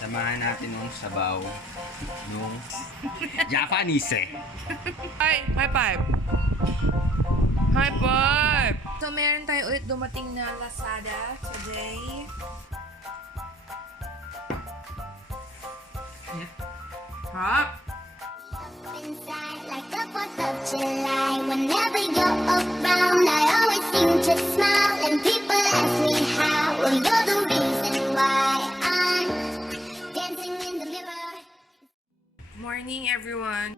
Samahan natin yung sabaw nung Japanese eh. Ay, high five! High five! So, meron tayo ulit dumating na Lazada today. Hop! Inside like the 4th of July. Whenever you're around, I always seem to smile. And people ask me how. Well, you're the reason why I'm dancing in the mirror. Morning, everyone!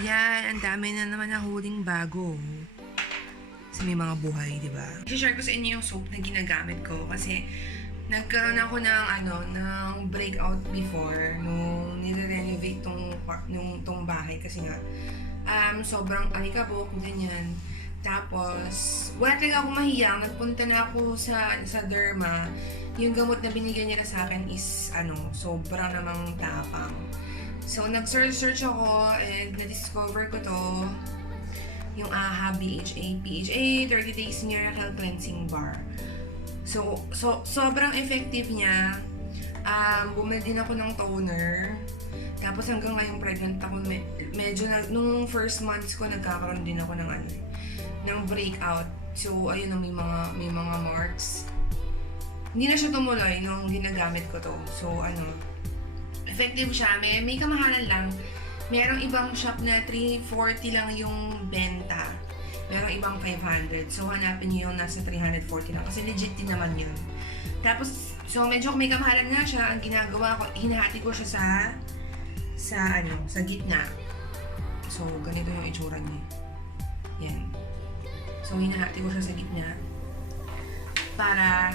Ayan, ang dami na naman na huling bago. Kasi may mga buhay, di ba? I-share ko sa inyo yung soap na ginagamit ko kasi nagkaroon ako ng breakout before nung nire-renovate tong bahay kasi nga sobrang alikabok, ganyan. Tapos, wala talaga ako mahiyang. Nagpunta na ako sa derma. Yung gamot na binigyan niya sa akin is sobrang namang tapang. So, nag-search ako and na-discover ko to. Yung AHA PHA 30 Days Miracle Cleansing Bar. So sobrang effective niya. Bumili din ako ng toner. Tapos hanggang ngayon pregnant ako, medyo nung first months ko nagkakaroon din ako ng breakout. So ayun, may mga marks. Hindi na siya tumuloy nung ginagamit ko to. So effective siya. May kamahalan lang. Merong ibang shop na 340 lang yung benta. Merong ibang 500. So, hanapin nyo yung nasa 340 lang. Kasi legit din naman yun. Tapos, so medyo may kamahalan nga siya. Ang ginagawa ko, hinahati ko siya sa gitna. So, ganito yung itsura niya. Yan. So, hinahati ko siya sa gitna. Para,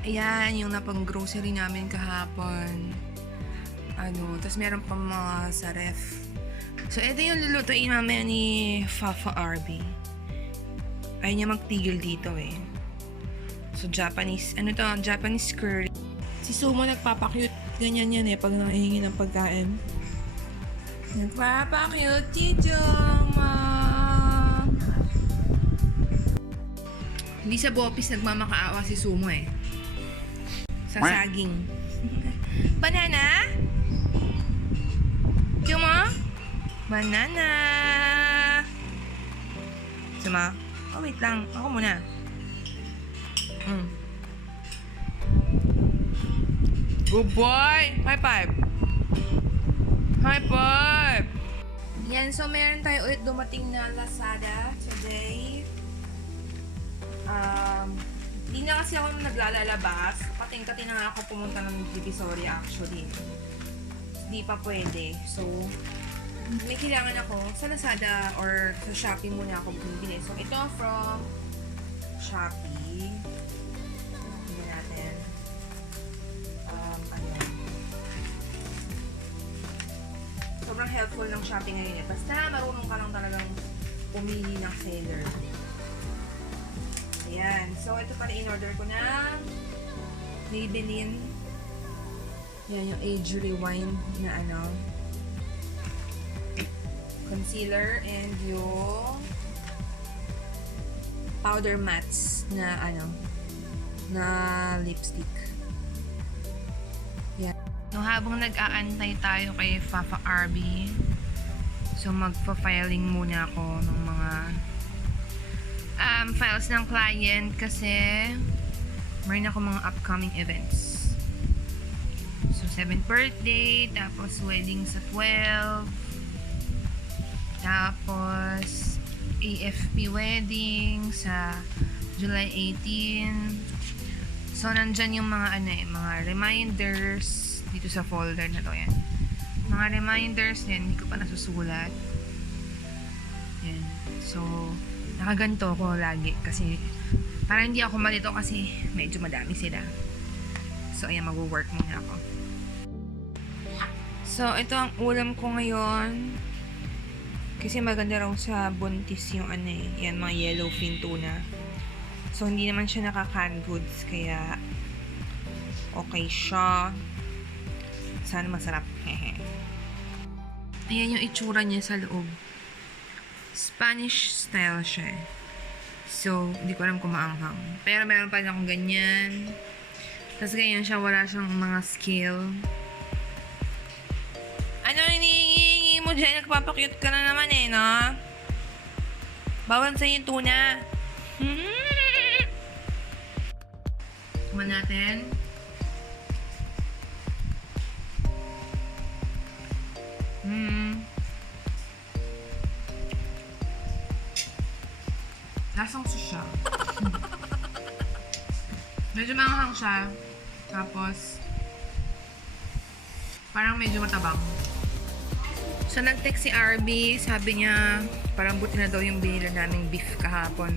ayan, yung napang-grocery namin kahapon. Tapos meron pa mga sa ref. So, ito yung lulutuin mamaya ni FAFA RB. Ayaw niya magtigil dito eh. So, Japanese curry. Si Sumo nagpapakute. Ganyan yan eh, pag nakahingi ng pagkain. Nagpapakute si Joma. Hindi sa bopis nagmamakaawa si Sumo eh. Sa saging. Banana? Joma? Banana! Suma? Oh, wait lang. Ako muna. Good boy! High five! High five! Yan, so meron tayo ulit dumating na Lazada today. Hindi na kasi ako naglalabas. Pating-kati na nga ako pumunta ng Divisoria actually. Hindi pa pwede. So, may kailangan ako sa Lazada or sa Shopee muna ako bumibili. So, ito from Shopee. Tingnan natin. Sobrang helpful ng Shopee ngayon eh. Basta marunong ka lang talagang pumili ng seller. Ayan. So, ito pala in-order ko na Maybelline. Yan yung Age Rewind na concealer and yung powder mattes na na lipstick. Yan. So, habang nag-aantay tayo kay FAFA RB, so magpa-filing muna ako ng mga files ng client kasi mayroon ako mga upcoming events. So, 7th birthday, tapos wedding sa 12, tapos AFP wedding sa July 18. So, nandyan yung mga mga reminders dito sa folder na to. Yan. Mga reminders yan, hindi ko pa nasusulat. Yan. So, nakaganto ko lagi kasi para hindi ako malito kasi medyo madami sila. So, ayan, mag-work muna ako. So, ito ang ulam ko ngayon. Kasi maganda raw sa buntis yung yan, mga yellowfin tuna. So, hindi naman siya naka-canned goods, kaya okay siya. Sana masarap. Ayan yung itsura niya sa loob. Spanish style siya. So, hindi ko alam kung maanghang. Pero meron pa rin akong ganyan. Tapos ganyan siya, wala siyang mga skill. Ano hinihingi mo dyan? Nagpapakyut ka na naman eh, no? Bawal sa'yo yung tuna. Tuman natin. Lasang siya. Medyo manghang siya. Tapos, parang medyo matabang. So, nag-text si RB. Sabi niya, parang buti na daw yung binila naming beef kahapon.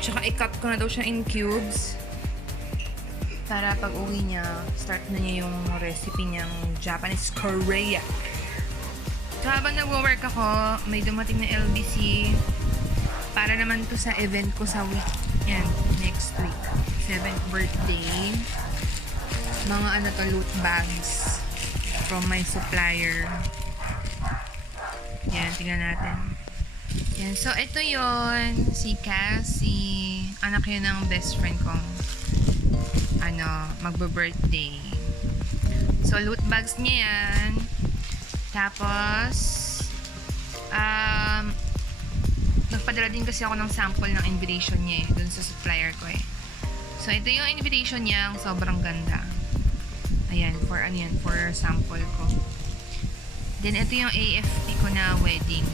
Tsaka, i-cut ko na daw siya in cubes. Para pag uwi niya, start na niya yung recipe niyang Japanese Korea. So, habang nag-work ako, may dumating na LBC. Para naman to sa event ko sa week. Yan, next week. 7th birthday. Mga ano to, loot bags. From my supplier. Yan, tingnan natin. Yan, so ito yon si Cassie. Anak yun ng best friend kong magbe-birthday. So, loot bags niya yan. Tapos, nagpadala din kasi ako ng sample ng invitation niya dun sa supplier ko eh. So, ito yung invitation niya, sobrang ganda. Ayan, for sample ko. Then, ito yung AFP ko na wedding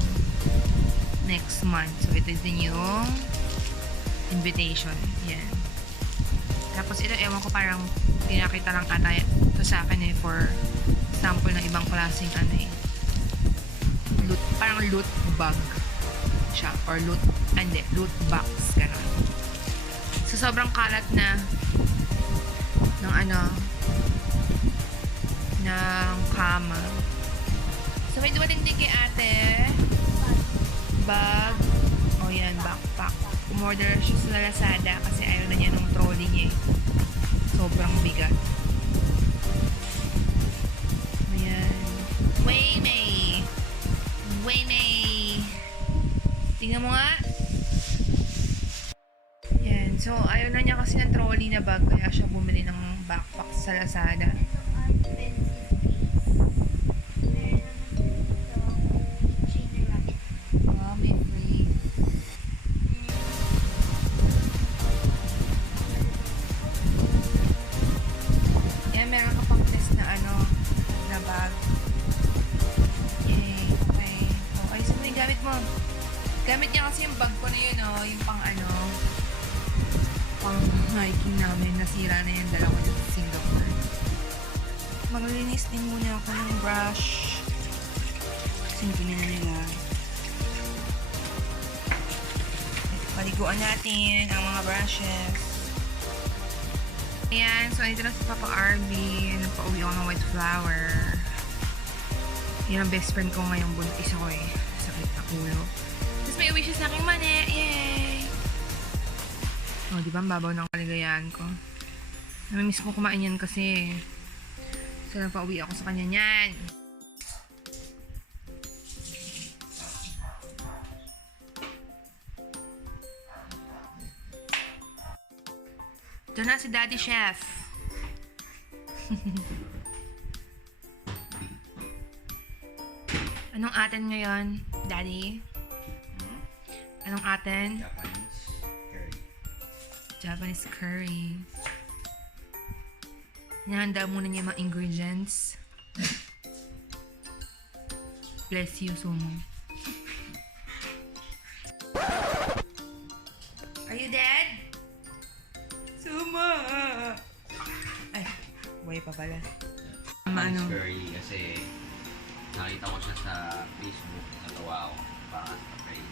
next month. So, ito din yung invitation. Yan. Tapos, ito, ewan ko parang pinakita lang ata ito sa akin eh for sample ng ibang klaseng parang loot bag siya or loot box gano'n. So sobrang kalat na ng kama. So may dumating din kay ate bag yan, backpack. Umorder siya sa Lazada kasi ayaw na niya nung trolley niya sobrang bigat. Ayan. Waymay. Tingnan mo nga. Yan. So, ayaw na niya kasi ng trolley na bag. Kaya siya bumili ng backpack sa Lazada. May free. Yan, meron ka pang test na na bag. Yay. Okay, so may gamit mo. Gamit niya kasi yung bag ko na yun, yung pang hiking namin. Nasira na yung dala ko dito sa Singapore. Maglinis din muna ako ng brush. Singkin na nila. Paliguan natin ang mga brushes. Ayan, so ito na si Papa RB. Nagpa-uwi ako ng white flower. Yan ang best friend ko ngayong buntis ako eh. Sakit na ulo. May wishes na aking mani. Yay! Oh, di ba ang babaw ng kaligayahan ko? Namimiss ko kumain yan kasi. So, napauwi ako sa kanya niyan. Ito na si Daddy Chef. Anong atin ngayon, Daddy? Anong atin? Japanese curry. Hinahanda muna niya yung mga ingredients. Bless you, Sumo. Are you dead? Sumo! Ay, buhay pa pala. Japanese curry kasi nakita ko siya sa Facebook. Natawa ako. Baka sa curry.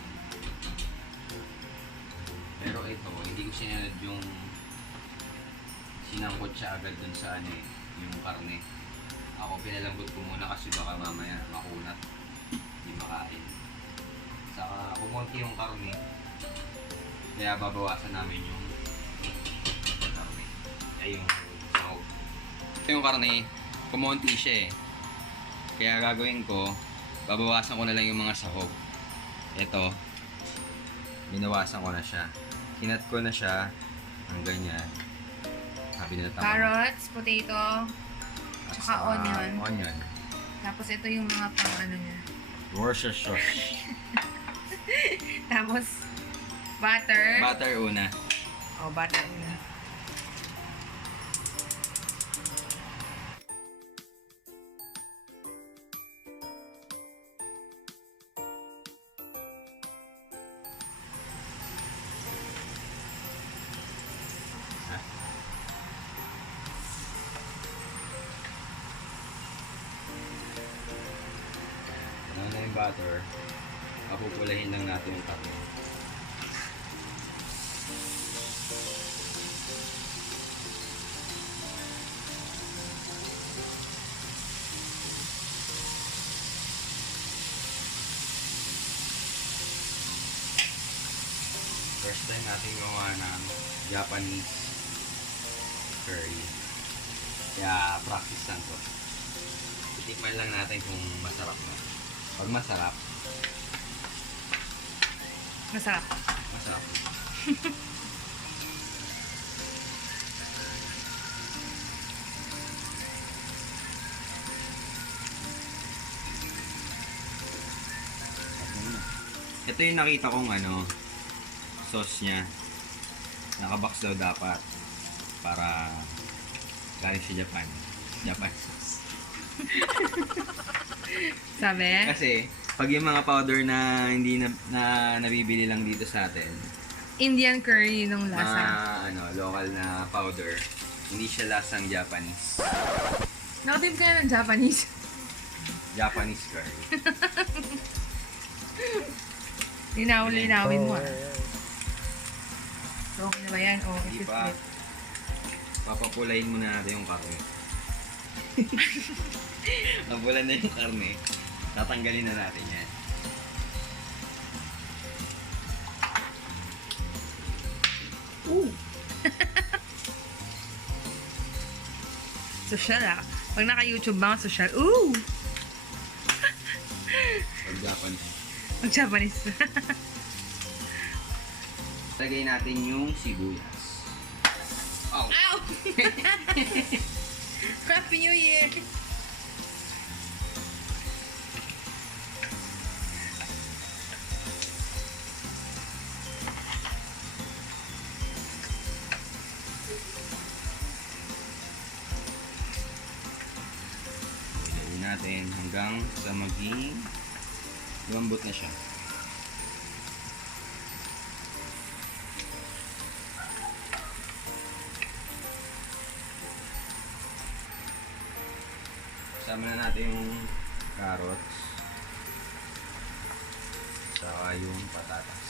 Pero ito, hindi ko sinunod yung sinangkot siya agad dun sa yung karne. Ako pinalambot ko muna kasi baka mamaya makunat. Hindi makain. Saka kumunti yung karne. Kaya babawasan namin yung karne. Ay yung sahog. Ito yung karne, kumunti siya eh. Kaya gagawin ko, babawasan ko na lang yung mga sahog. Ito, binawasan ko na siya. Kinat ko na siya ng ganyan. Sabi nila tama. Carrots, potato, At tsaka saka onion. Onion. Tapos ito yung mga pang ano niya. Worcestershire. Tapos, butter. Butter una. Oh, butter na. Ano na yung butter, papupulahin lang natin yung karne. First time natin gawa ng Japanese curry. Kaya practice lang to. Tikman lang natin kung masarap na. Pag masarap, Masarap. masarap. Ito yung nakita kong ano, sauce niya. Nakabox daw dapat para galing sa Japan. Japan sauce. Sabi? Kasi pag yung mga powder na hindi na nabibili lang dito sa atin, Indian curry nung lasa. mga local na powder, hindi siya lasang Japanese. Nakatim ka na ng Japanese. Japanese curry. Linawin mo. So, okay na ba yan? O, Hindi pa. i-flip. Papapulayin muna natin yung karne. Napulan na yung karne. Tatanggalin na natin yan. Social ah. Pag naka-YouTube ba, social. Ooh! Pag Japanese. Pag Japanese. Lagay natin yung sibuyas. Oh! Ow! Happy New Year! Lagay natin hanggang sa maging lumambot na siya. Kasama na natin yung carrots. Saka yung patatas.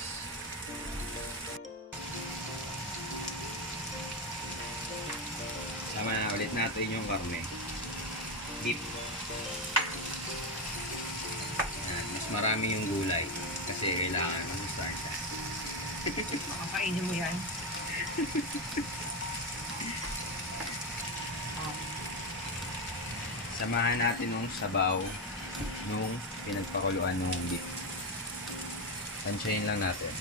Sama na ulit natin yung karne. Dip. Yan, mas marami yung gulay. Kasi kailangan ng starcha. Makakainin mo yan. Samahan natin nung sabaw nung pinagpakuluan nung beef. Tansyahin lang natin.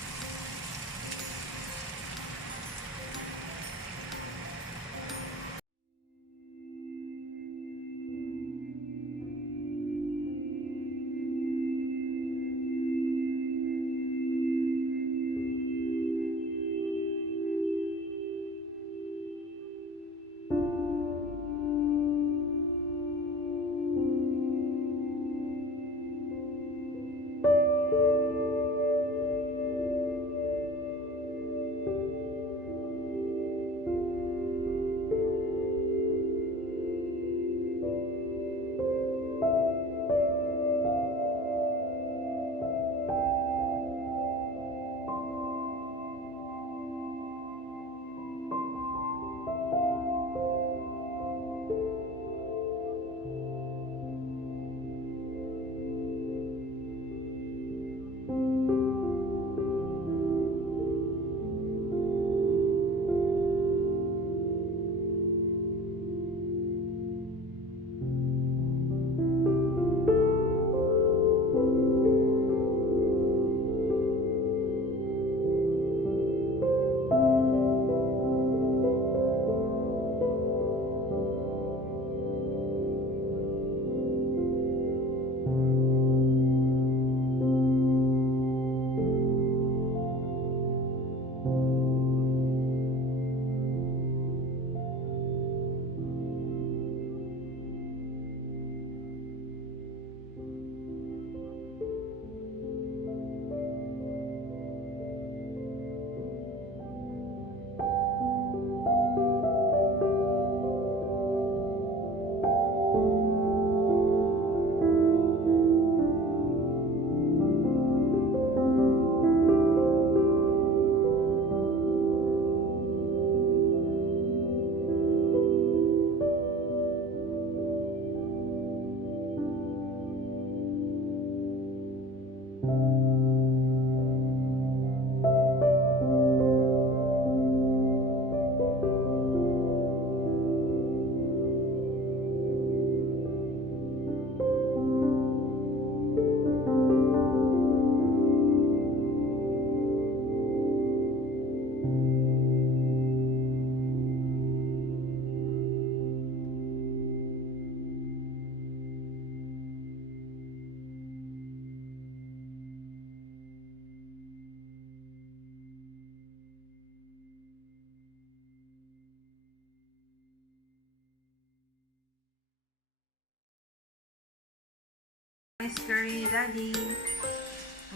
Japanese curry ni Daddy.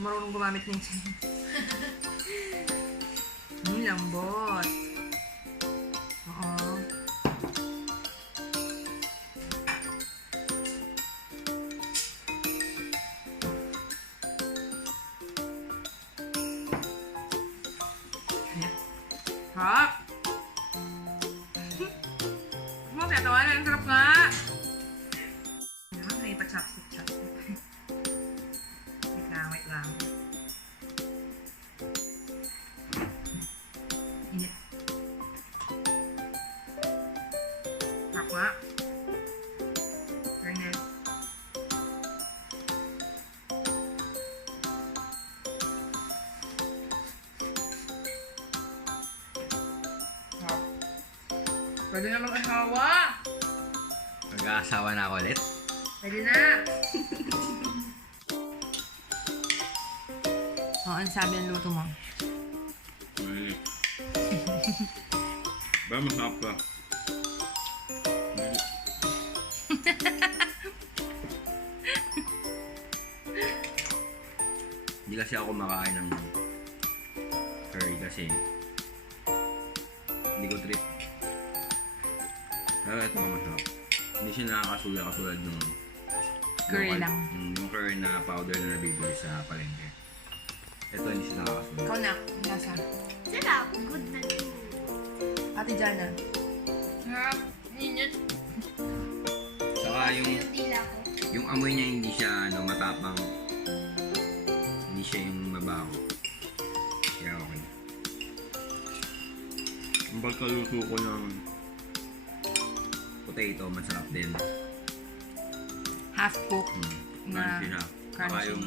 Marunong gumamit ng siya. Lambot. Oo. Harap! Mo, tatawanan. Ang sarap nga! Ano, may pa-chopstick. Wait lang. Init. Sarap nga. Ganyan. Pwede na mag-asawa! Mag-aasawa na ako ulit. Pwede na! Ano sabi ng luto mo? Ay. Ba, masarap ka. Hindi kasi ako kumakain ng curry kasi hindi ko trip. Pero ito masarap. Hindi siya nakakasuya katulad ng Curry local, lang. Yung curry na powder na nabibili sa palengke. Ito hindi siya nakakasuya. Ikaw na, ang lasa. Sarap. Good na din. Ate Jana. Sarap. Init. Saka Yung dila ko. yung amoy niya hindi siya matapang. Hindi siya yung mabaho. Kaya okay. Ang pagkaluto ko ng Potato, masarap din. Half cook. Crunchy na. Saka Crunchy. yung